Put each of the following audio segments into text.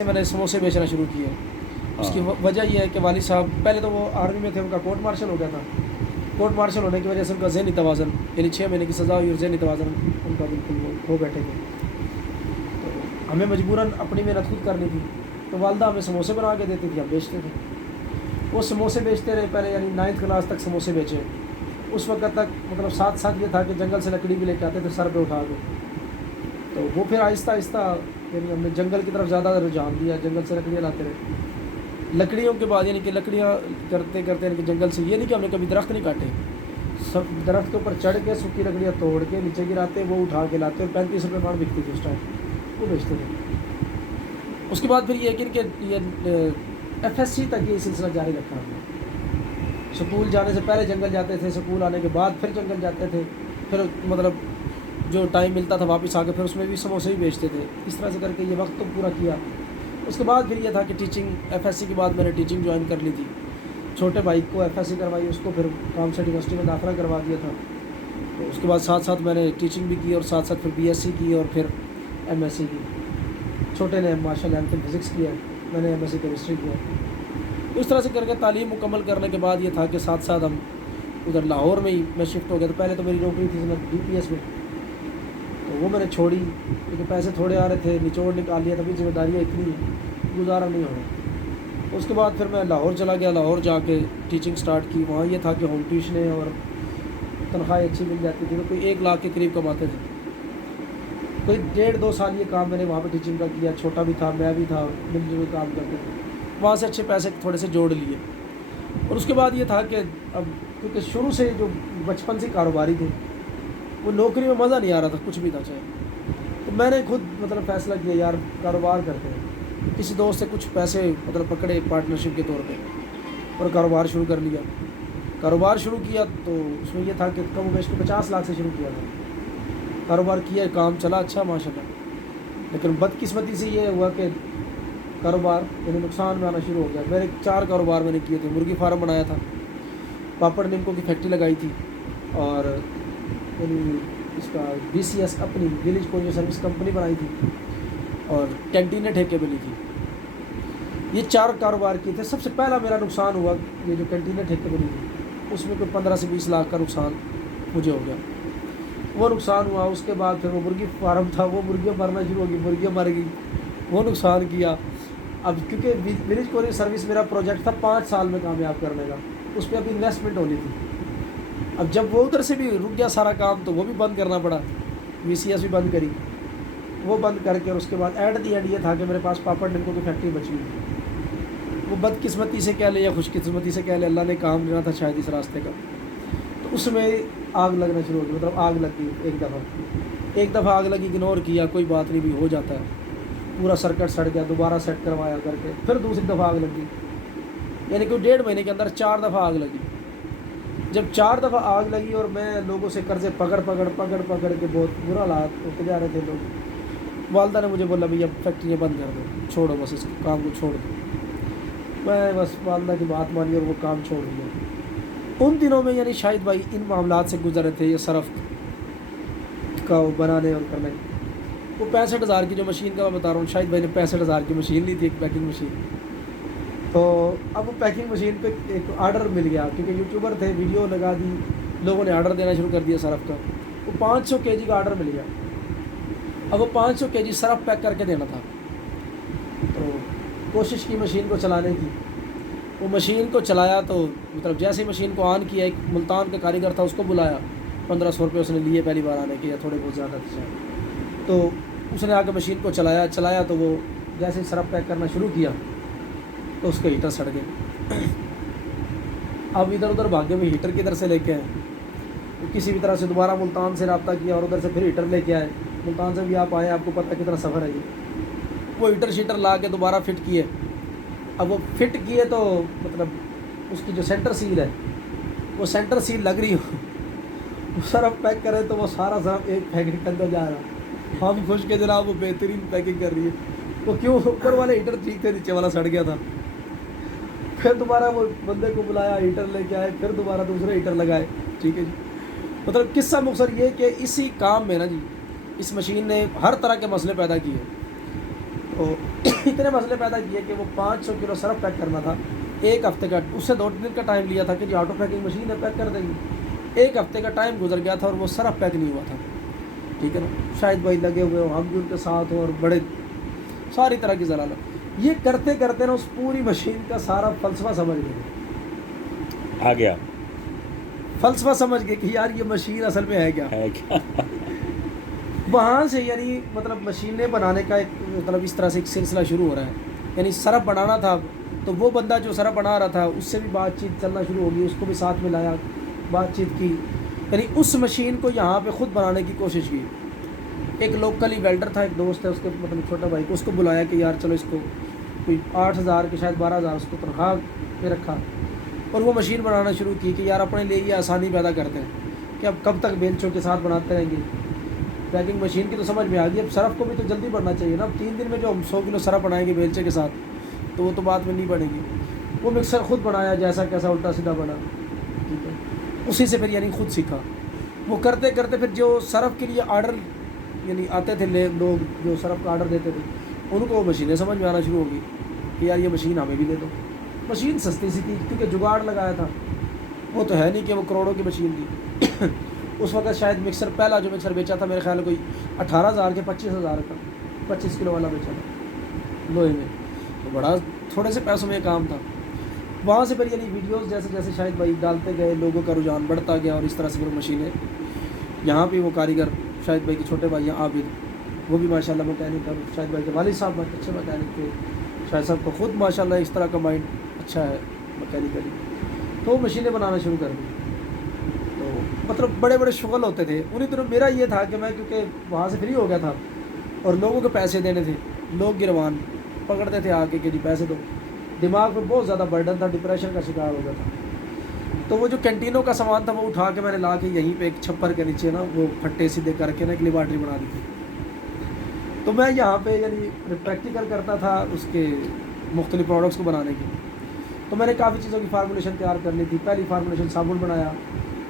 میں نے سموسے بیچنا شروع کیے. اس کی وجہ یہ ہے کہ والد صاحب پہلے تو وہ آرمی میں تھے, ان کا کورٹ مارشل ہو گیا تھا. کورٹ مارشل ہونے کی وجہ سے ان کا ذہنی توازن, یعنی 6 مہینے کی سزا ہوئی اور ذہنی توازن ان کا بالکل وہ کھو بیٹھے تھے. تو ہمیں مجبوراً اپنی محنت خود کرنی تھی. تو والدہ ہمیں سموسے بنا کے دیتی تھی, ہم بیچتے تھے. وہ سموسے بیچتے رہے پہلے, یعنی 9th کلاس تک سموسے بیچے. اس وقت تک مطلب ساتھ ساتھ یہ تھا کہ جنگل سے لکڑی بھی لے کے آتے تھے سر پہ اٹھا کے. تو وہ پھر آہستہ آہستہ یعنی ہم نے جنگل کی طرف زیادہ رجحان دیا, جنگل سے لکڑیاں لاتے رہے. لکڑیوں کے بعد یعنی کہ لکڑیاں کرتے کرتے یعنی کہ جنگل سے, یہ نہیں کہ ہم نے کبھی درخت نہیں کاٹے, سب درخت کے اوپر چڑھ کے سوکھی لکڑیاں توڑ کے نیچے گراتے, وہ اٹھا کے لاتے, اور 35 روپے مار بکتی تھی اس ٹائم, وہ بیچتے تھے. اس کے بعد پھر یہ کہ ان کے یہ FSC تک یہ سلسلہ جاری رکھا ہم نے. سکول جانے سے پہلے جنگل جاتے تھے, سکول آنے کے بعد پھر جنگل جاتے تھے, پھر مطلب جو ٹائم ملتا تھا واپس آ کے پھر اس میں بھی سموسے ہی بیچتے تھے. اس طرح سے کر کے یہ وقت تو پورا کیا. اس کے بعد پھر یہ تھا کہ ٹیچنگ FSC کے بعد میں نے ٹیچنگ جوائن کر لی تھی. چھوٹے بھائی کو FSC کروائی, اس کو پھر کامسٹ یونیورسٹی میں داخلہ کروا دیا تھا. تو اس کے بعد ساتھ ساتھ میں نے ٹیچنگ بھی کی, اور ساتھ ساتھ پھر BSc کی اور پھر MSc کی. چھوٹے نے ماشاء اللہ MPhil فزکس کیا, میں نے MSc کیمسٹری کیا. اس طرح سے کر کے تعلیم مکمل کرنے کے بعد یہ تھا کہ ساتھ ساتھ ہم ادھر لاہور میں ہی میں شفٹ ہو گیا. تو پہلے تو میری نوکری تھی DPS میں, تو وہ میں نے چھوڑی کیونکہ پیسے تھوڑے آ رہے تھے, نچوڑ نکال لیا, تبھی ذمہ داریاں اتنی گزارا نہیں ہو رہا. اس کے بعد پھر میں لاہور چلا گیا, لاہور جا کے ٹیچنگ سٹارٹ کی. وہاں یہ تھا کہ ہوم ٹیوشنیں اور تنخواہیں اچھی مل جاتی تھی, تو کوئی 1 لاکھ کے قریب کماتے تھے. کوئی 1.5-2 سال یہ کام میں نے وہاں پہ ٹیچنگ کا کیا. چھوٹا بھی تھا, میں بھی تھا, مل جل کے کام کرتے تھے. وہاں سے اچھے پیسے تھوڑے سے جوڑ لیے. اور اس کے بعد یہ تھا کہ اب کیونکہ شروع سے جو بچپن سے کاروباری تھے, وہ نوکری میں مزہ نہیں آ رہا تھا, کچھ بھی تھا چاہے. تو میں نے خود مطلب فیصلہ کیا یار کاروبار کرتے ہیں. کسی دوست سے کچھ پیسے مطلب پکڑے پارٹنرشپ کے طور پہ, اور کاروبار شروع کر لیا. کاروبار شروع کیا تو اس میں یہ تھا کہ کم و بیش کو 50 لاکھ سے شروع کیا تھا. کاروبار کیا, کام چلا اچھا ماشاء اللہ. لیکن بدقسمتی سے یہ ہوا کہ کاروبار یعنی نقصان میں آنا شروع ہو گیا. میرے 4 کاروبار میں نے کیے تھے. مرغی فارم بنایا تھا, پاپڑ نمکوں کی فیکٹری لگائی تھی, اور یعنی اس کا BCS اپنی ولیج کوریئر سروس کمپنی بنائی تھی, اور کینٹینیں ٹھیکے پہ لی تھی. یہ 4 کاروبار کیے تھے. سب سے پہلا میرا نقصان ہوا یہ جو کینٹینیں ٹھیکے پہ لی تھی, اس میں کوئی 15 سے 20 لاکھ کا نقصان مجھے ہو گیا. وہ نقصان ہوا. اس کے بعد پھر وہ مرغی فارم تھا, وہ مرغیاں مرنا شروع ہو گئی, مرغیاں مر گئی, وہ نقصان کیا. اب کیونکہ ولیج کوریئر سروس میرا پروجیکٹ تھا 5 سال میں کامیاب کرنے کا, اس پہ ابھی انویسٹمنٹ ہونی تھی. اب جب وہ ادھر سے بھی رک گیا سارا کام, تو وہ بھی بند کرنا پڑا. VCS بھی بند کری, وہ بند کر کے. اور اس کے بعد ایٹ دی اینڈ یہ تھا کہ میرے پاس پاپڑ نمکوں کی فیکٹری بچی ہوئی تھی. وہ بدقسمتی سے کہہ لے یا خوش قسمتی سے کہہ لے, اللہ نے کام لینا تھا شاید اس راستے کا. تو اس میں آگ لگنا شروع ہو گئی, مطلب آگ لگ گئی. ایک دفعہ آگ لگی, اگنور کیا, کوئی بات نہیں بھی ہو جاتا ہے. پورا سرکٹ سڑ گیا, دوبارہ سیٹ کروایا کر کے, پھر دوسری دفعہ آگ لگی. یعنی کوئی 1.5 مہینے کے اندر 4 دفعہ آگ لگی. جب 4 دفعہ آگ لگی اور میں لوگوں سے قرضے پکڑ کے بہت برا حالات ہوتے جا رہے تھے لوگ, والدہ نے مجھے بولا بھئی اب فیکٹریاں بند کر دو, چھوڑو بس اس کام کو چھوڑ دو. میں بس والدہ کی بات مانی اور وہ کام چھوڑ دیا. ان دنوں میں یعنی شاہد بھائی ان معاملات سے گزر رہے تھے, یہ صرف کا بنانے اور کرنے. وہ 65,000 کی جو مشین کا میں بتا رہا ہوں, شاہد بھائی نے 65,000 کی مشین لی تھی, ایک پیکنگ مشین. تو اب وہ پیکنگ مشین پہ ایک آرڈر مل گیا, کیونکہ یوٹیوبر تھے, ویڈیو لگا دی, لوگوں نے آرڈر دینا شروع کر دیا صرف کا. وہ 500 kg کا آرڈر مل گیا. اب وہ 500 kg صرف پیک کر کے دینا تھا. تو کوشش کی مشین کو چلانے کی. وہ مشین کو چلایا تو مطلب جیسے ہی مشین کو آن کیا, ایک ملتان کا کاریگر تھا, اس کو بلایا. 1500 روپے اس نے لیے پہلی بار آنے کے, یا تھوڑے بہت زیادہ تھے. تو اس نے آ کے مشین کو چلایا تو وہ جیسے ہی سرف پیک کرنا شروع کیا تو اس کے ہیٹر سڑ گئے. اب ادھر ادھر بھاگے ہوئے ہیٹر کدھر سے لے کے آئے, کسی بھی طرح سے دوبارہ ملتان سے رابطہ کیا, اور ادھر سے پھر ہیٹر لے کے آئے. ملتان سے بھی آپ آئے, آپ کو پتہ کتنا سفر ہے یہ. وہ ہیٹر شیٹر لا کے دوبارہ فٹ کیے. اب وہ فٹ کیے تو مطلب اس کی جو سینٹر سیل ہے, وہ سینٹر سیل لگ رہی ہو, سرف پیک کرے تو وہ سارا سرف ایک پیکٹ کے اندر جا رہا. ہم خوش کے جناب وہ بہترین پیکنگ کر رہی ہے. وہ کیوں, اوپر والے ہیٹر ٹھیک تھے, نیچے والا سڑ گیا تھا. پھر دوبارہ وہ بندے کو بلایا, ہیٹر لے کے آئے, پھر دوبارہ دوسرے ہیٹر لگائے. ٹھیک ہے جی. مطلب قصہ مختصر یہ کہ اسی کام میں نا جی, اس مشین نے ہر طرح کے مسئلے پیدا کیے. تو اتنے مسئلے پیدا کیے کہ وہ 500 کلو سرف پیک کرنا تھا ایک ہفتے کا، اس سے 2 دن کا ٹائم لیا تھا کہ جی آٹو پیکنگ مشین ہے پیک کر دیں گے، ایک ہفتے کا ٹائم گزر گیا تھا اور وہ سرف پیک نہیں ہوا تھا، ٹھیک ہے نا. شاہد بھائی لگے ہوئے ہوں، ہم بھی ان کے ساتھ ہوں، اور بڑے ساری طرح کی ضلالت یہ کرتے کرتے نا اس پوری مشین کا سارا فلسفہ سمجھ گئے، آ گیا فلسفہ سمجھ گئے کہ یار یہ مشین اصل میں ہے کیا. ہے کیا. وہاں سے یعنی مطلب مشینیں بنانے کا ایک مطلب اس طرح سے ایک سلسلہ شروع ہو رہا ہے. یعنی سرف بنانا تھا تو وہ بندہ جو سرف بنا رہا تھا اس سے بھی بات چیت چلنا شروع ہوگی، اس کو بھی ساتھ میں لایا، بات چیت کی، یعنی اس مشین کو یہاں پہ خود بنانے کی کوشش کی. ایک لوکل ہی ویلڈر تھا، ایک دوست ہے اس کے مطلب چھوٹا بھائی کو، اس کو بلایا کہ یار چلو اس کو کوئی 8,000 کے شاید 12,000 اس کو تنخواہ پہ رکھا اور وہ مشین بنانا شروع کی کہ یار اپنے لیے یہ آسانی پیدا کرتے ہیں کہ اب کب تک بیلچوں کے ساتھ بناتے رہیں گے. پیکنگ مشین کی تو سمجھ میں آ گئی، اب سرف کو بھی تو جلدی بڑھنا چاہیے نا. اب 3 دن میں جو ہم 100 کلو سرف بنائیں گے بیلچے کے ساتھ تو وہ تو بعد میں نہیں بنے گی. وہ مکسر خود بنایا جیسا کیسا الٹا سیدھا بنا، ٹھیک ہے. اسی سے پھر یعنی خود سیکھا. وہ کرتے کرتے پھر جو سرف کے لیے آرڈر یعنی آتے تھے لوگ جو سرف کا آرڈر دیتے تھے ان کو وہ مشینیں سمجھ میں آنا شروع ہوگی کہ یار یہ مشین ہمیں بھی دے دو. مشین سستی سی تھی کیونکہ جگاڑ لگایا تھا، وہ تو ہے نہیں کہ وہ کروڑوں کی مشین تھی. اس وقت شاید مکسر پہلا جو مکسر بیچا تھا میرے خیال میں کوئی 18,000 کے 25,000 کا 25 کلو والا بیچا تھا لوہے میں، تو بڑا تھوڑے سے پیسوں میں کام تھا. وہاں سے پھر یعنی ویڈیوز جیسے جیسے شاہد بھائی ڈالتے گئے لوگوں کا رجحان بڑھتا گیا اور اس طرح سے پھر مشینیں یہاں پہ وہ کاریگر شاہد بھائی کے چھوٹے بھائی ہیں عابد، وہ بھی ماشاء اللہ مکینک ہے. شاہد بھائی کے والد صاحب بہت اچھے مکینک تھے، شاہد صاحب کو خود ماشاء اللہ اس طرح کا مائنڈ اچھا ہے مکینیکلی، تو وہ مشینیں بنانا شروع کر دی. تو مطلب بڑے بڑے شغل ہوتے تھے انہیں دنوں. میرا یہ تھا کہ میں کیونکہ وہاں سے فری ہو گیا تھا اور لوگوں کو پیسے دینے تھے، لوگ گروان پکڑتے تھے آ کے کہ جی پیسے دو. دماغ میں بہت زیادہ برڈن تھا، ڈپریشن کا شکار ہو گیا تھا. تو وہ جو کینٹینوں کا سامان تھا وہ اٹھا کے میں نے لا کے یہیں پہ ایک چھپر کے نیچے نا وہ پھٹے سیدھے کر کے نا ایک لیبارٹری بنا دی تھی. تو میں یہاں پہ یعنی پریکٹیکل کرتا تھا اس کے مختلف پروڈکٹس کو بنانے کی. تو میں نے کافی چیزوں کی فارمولیشن تیار کر لی تھی. پہلی فارمولیشن صابن بنایا،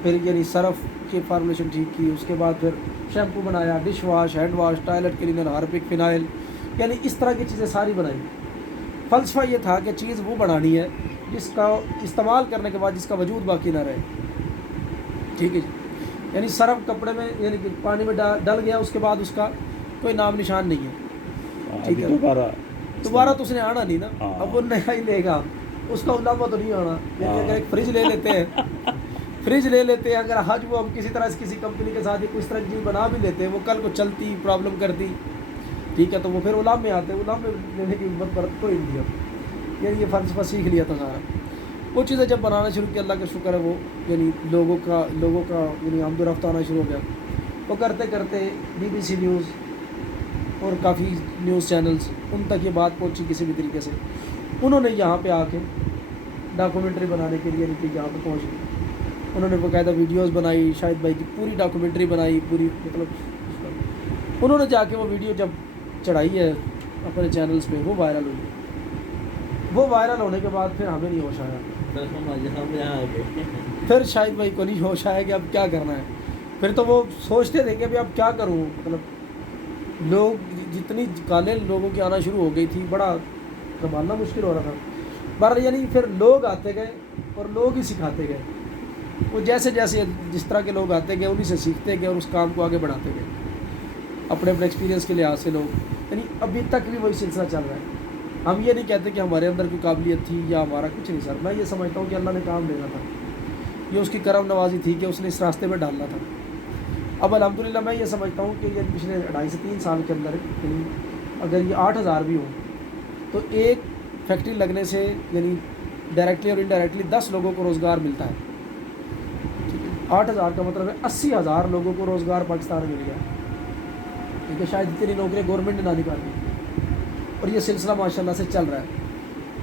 پھر یعنی سرف کی فارمولیشن ٹھیک کی، اس کے بعد پھر شیمپو بنایا، dish wash, hand wash, toilet cleaner, Harpic, phenyl, یعنی اس طرح کی چیزیں ساری بنائی. فلسفہ یہ تھا کہ چیز وہ بنانی ہے جس کا استعمال کرنے کے بعد جس کا وجود باقی نہ رہے، ٹھیک ہے جی. یعنی سرف کپڑے میں یعنی کہ پانی میں ڈل گیا اس کے بعد اس کا کوئی نام نشان نہیں ہے، ٹھیک ہے. دوبارہ تو اس نے آنا نہیں نا، اب وہ نیا ہی لے گا، اس کا علامہ تو نہیں آنا. یعنی اگر ایک فریج لے لیتے ہیں اگر آج وہ ہم کسی طرح سے کسی کمپنی کے ساتھ کچھ طرح کی چیز بنا بھی لیتے ہیں، وہ کل کو چلتی پرابلم کرتی، ٹھیک ہے، تو وہ پھر علام میں آتے، علام میں لینے کی ہمت برت کوئی نہیں ہے. یعنی یہ فلسفہ سیکھ لیا تھا سارا. وہ چیزیں جب بنانا شروع کی اللہ کا شکر ہے وہ یعنی لوگوں کا یعنی آمد و رفت آنا شروع ہو گیا. وہ کرتے کرتے BBC نیوز اور کافی نیوز چینلز ان تک یہ بات پہنچی کسی بھی طریقے سے. انہوں نے یہاں پہ آ کے ڈاکومنٹری بنانے کے لیے یعنی یہاں پہ پہنچ گئی. انہوں نے باقاعدہ ویڈیوز بنائی، شاہد بھائی کی پوری ڈاکومنٹری بنائی، پوری مطلب انہوں نے جا کے وہ ویڈیو جب چڑھائی ہے اپنے چینلز پہ وہ وائرل ہوئی. وہ وائرل ہونے کے بعد پھر ہمیں نہیں ہوش آیا، پھر شاہد بھائی کو نہیں ہوش آیا کہ اب کیا کرنا ہے. پھر تو وہ سوچتے تھے کہ ابھی اب کیا کروں، مطلب لوگ جتنی کالیں لوگوں کی آنا شروع ہو گئی تھی، بڑا سنبھالنا مشکل ہو رہا تھا. یعنی پھر لوگ آتے گئے اور لوگ ہی سکھاتے گئے. وہ جیسے جیسے جس طرح کے لوگ آتے گئے انہیں سے سیکھتے گئے اور اس کام کو آگے بڑھاتے گئے اپنے ایکسپیرینس کے لحاظ سے. لوگ یعنی ابھی تک بھی وہی سلسلہ چل رہا ہے. ہم یہ نہیں کہتے کہ ہمارے اندر کوئی قابلیت تھی یا ہمارا کچھ نہیں. سر میں یہ سمجھتا ہوں کہ اللہ نے کام دینا تھا، یہ اس کی کرم نوازی تھی کہ اس نے اس راستے میں ڈالنا تھا. اب الحمدللہ میں یہ سمجھتا ہوں کہ یہ پچھلے 2.5 سے 3 سال کے اندر یعنی اگر یہ 8,000 بھی ہوں تو ایک فیکٹری لگنے سے یعنی ڈائریکٹلی اور انڈائریکٹلی 10 لوگوں کو روزگار ملتا ہے. 8,000 کا مطلب ہے 80,000 لوگوں کو روزگار پاکستان میں مل گیا، کیونکہ شاید اتنی نوکریاں گورنمنٹ نے نہ نکالی اور یہ سلسلہ ماشاءاللہ سے چل رہا ہے.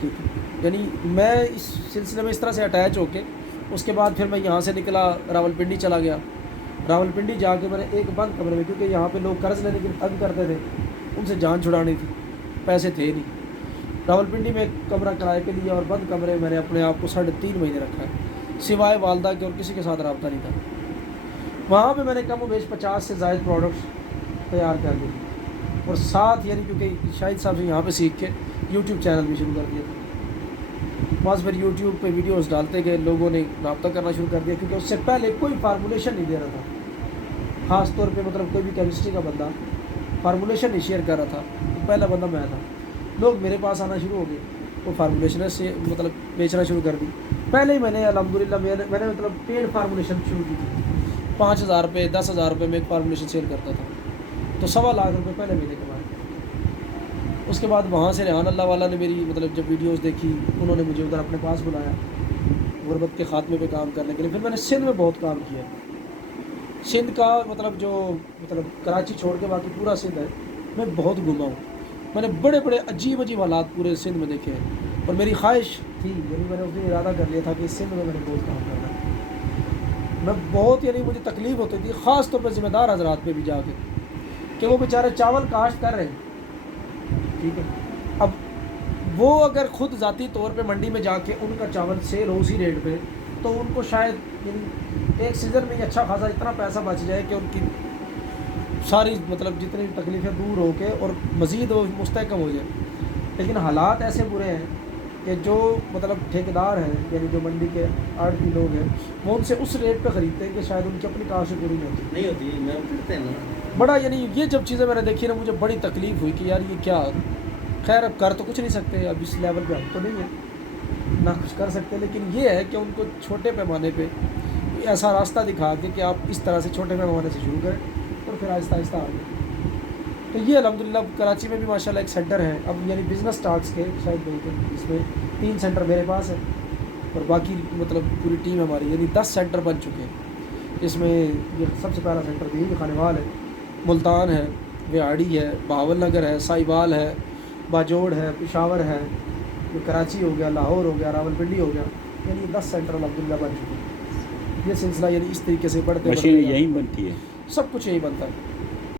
ٹھیک ہے، یعنی میں اس سلسلے میں اس طرح سے اٹیچ ہو کے اس کے بعد پھر میں یہاں سے نکلا، راولپنڈی چلا گیا. راولپنڈی جا کے میں نے ایک بند کمرے میں، کیونکہ یہاں پہ لوگ قرض لینے کے لیے تنگ کرتے تھے، ان سے جان چھڑانی تھی، پیسے تھے نہیں. راولپنڈی میں ایک کمرہ کرائے کے لیے اور بند کمرے میں نے اپنے آپ کو 3.5 مہینے رکھا ہے، سوائے والدہ کے اور کسی کے ساتھ رابطہ نہیں تھا. وہاں پہ میں نے کم و بیش 50 سے زائد پروڈکٹس تیار کر دی. اور ساتھ یعنی کیونکہ شاہد صاحب سے یہاں پہ سیکھ کے یوٹیوب چینل بھی شروع کر دیا تھا. بس پھر یوٹیوب پہ ویڈیوز ڈالتے گئے, لوگوں نے رابطہ کرنا شروع کر دیا, کیونکہ اس سے پہلے کوئی فارمولیشن نہیں دے رہا تھا. خاص طور پہ مطلب کوئی بھی کیمسٹری کا بندہ فارمولیشن نہیں شیئر کر رہا تھا, تو پہلا بندہ میں تھا. لوگ میرے پاس آنا شروع ہو گئے, وہ فارمولیشن سے مطلب بیچنا شروع کر دی. پہلے ہی میں نے الحمدللہ میں نے مطلب پیڈ فارمولیشن شروع کی تھی. 5,000 روپے 10,000 روپے میں ایک فارمولیشن سیل کرتا تھا, تو 1.25 لاکھ روپے پہلے مہینے کمائے. اس کے بعد وہاں سے ریحان اللہ والا نے میری مطلب جب ویڈیوز دیکھی, انہوں نے مجھے ادھر اپنے پاس بلایا غربت کے خاتمے پہ کام کرنے کے لیے. پھر میں نے سندھ میں بہت کام کیا. سندھ کا مطلب جو مطلب کراچی چھوڑ کے باقی پورا سندھ ہے, میں بہت گھوما ہوں. میں نے بڑے بڑے عجیب عجیب حالات پورے سندھ میں دیکھے ہیں, اور میری خواہش تھی, یعنی میں نے اس دن ارادہ کر لیا تھا کہ سندھ میں نے بہت کام کرنا ہے. میں بہت یعنی مجھے تکلیف ہوتی تھی, خاص طور پہ ذمہ دار حضرات پہ بھی جا کے, کہ وہ بیچارے چاول کاشت کر رہے ہیں, ٹھیک ہے. اب وہ اگر خود ذاتی طور پہ منڈی میں جا کے ان کا چاول سیل ہو اسی ریٹ پہ, تو ان کو شاید یعنی ایک سیزن میں ہی اچھا خاصا اتنا پیسہ بچ جائے کہ ان کی ساری مطلب جتنی تکلیفیں دور ہو کے اور مزید وہ مستحکم ہو جائے. لیکن حالات ایسے برے ہیں کہ جو مطلب ٹھیکیدار ہیں, یعنی جو منڈی کے آڑتی لوگ ہیں, وہ ان سے اس ریٹ پہ خریدتے ہیں کہ شاید ان کی اپنی کاشت پوری نہیں ہوتی. میں کرتے ہیں نا بڑا یعنی یہ جب چیزیں میں نے دیکھی نا, مجھے بڑی تکلیف ہوئی کہ یار یہ کیا. خیر اب کر تو کچھ نہیں سکتے, اب اس لیول پہ ہم تو نہیں ہیں نہ کچھ کر سکتے, لیکن یہ ہے کہ ان کو چھوٹے پیمانے پہ ایسا راستہ دکھا کے کہ آپ اس طرح سے چھوٹے پیمانے سے شروع کریں اور پھر آہستہ آہستہ آگے. تو یہ الحمدللہ کراچی میں بھی ماشاءاللہ ایک سینٹر ہے اب, یعنی بزنس ٹاکس کے شاید بولتے ہیں, اس میں 3 سینٹر میرے پاس ہیں, اور باقی مطلب پوری ٹیم ہماری یعنی 10 سینٹر بن چکے ہیں. اس میں یہ سب سے پہلا سینٹر دہلی خانوال ہے, ملتان ہے, ویاڑی ہے, بہاول نگر ہے, سائبال ہے, باجوڑ ہے, پشاور ہے, جو کراچی ہو گیا, لاہور ہو گیا, راول پنڈی ہو گیا, یعنی 10 سینٹر الحمدللہ بن چکے ہیں. یہ سلسلہ یعنی اس طریقے سے بڑھتے مشین یہیں بنتی ہے, سب کچھ یہی بنتا ہے.